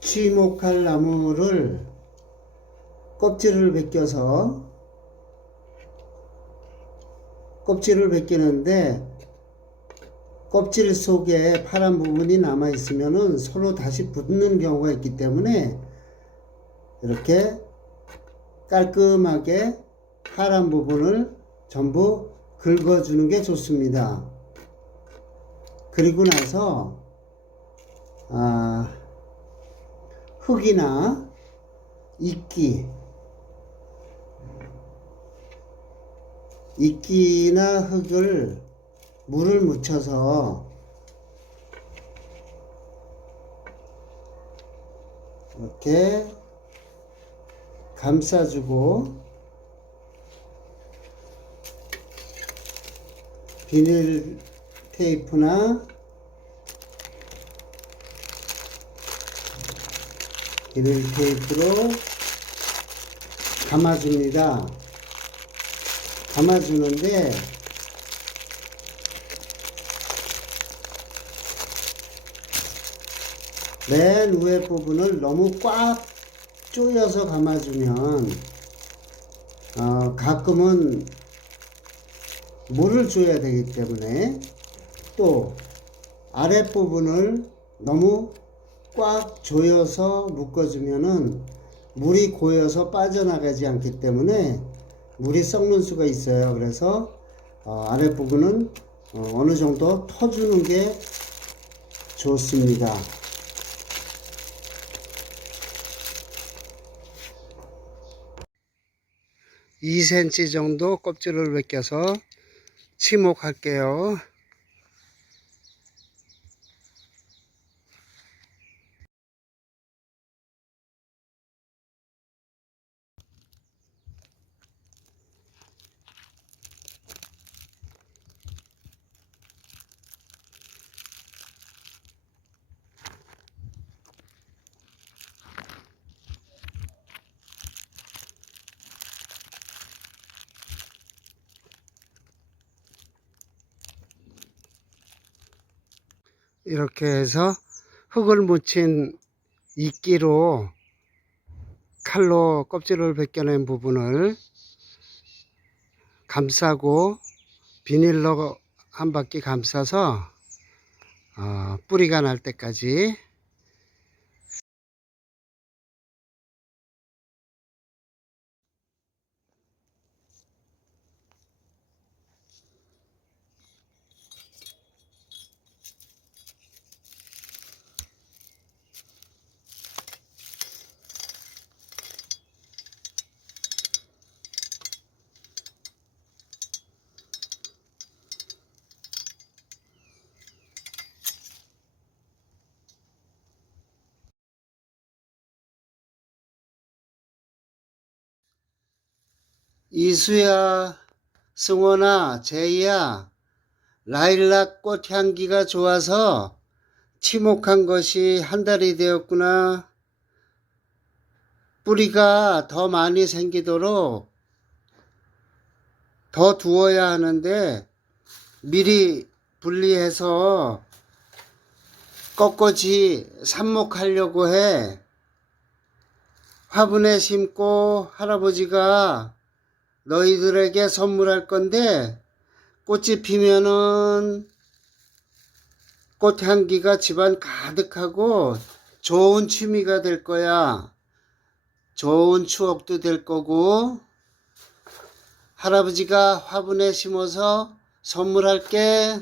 취목할 나무를 껍질을 벗겨서 껍질을 벗기는데 껍질 속에 파란 부분이 남아 있으면은 서로 다시 붙는 경우가 있기 때문에 이렇게 깔끔하게 파란 부분을 전부 긁어주는 게 좋습니다. 그리고 나서 아, 흙이나 이끼 이끼나 흙을 물을 묻혀서 이렇게 감싸주고 비닐 테이프나 비닐 테이프로 감아줍니다. 감아주는데 맨 위에 부분을 너무 꽉 조여서 감아주면 어, 가끔은 물을 줘야 되기 때문에 또 아랫부분을 너무 꽉 조여서 묶어주면은 물이 고여서 빠져나가지 않기 때문에 물이 썩는 수가 있어요. 그래서 어, 아랫부분은 어, 어느 정도 터주는 게 좋습니다. (2 cm) 정도 껍질을 벗겨서 치목할게요. 이렇게 해서 흙을 묻힌 이끼로 칼로 껍질을 벗겨낸 부분을 감싸고 비닐로 한 바퀴 감싸서 어, 뿌리가 날 때까지 이수야, 승원아, 제이야, 라일락 꽃 향기가 좋아서 치목한 것이 한 달이 되었구나. 뿌리가 더 많이 생기도록 더 두어야 하는데 미리 분리해서 꺾어지 삽목하려고 해. 화분에 심고 할아버지가 너희들에게 선물할 건데 꽃이 피면은 꽃향기가 집안 가득하고 좋은 취미가 될 거야. 좋은 추억도 될 거고 할아버지가 화분에 심어서 선물할게.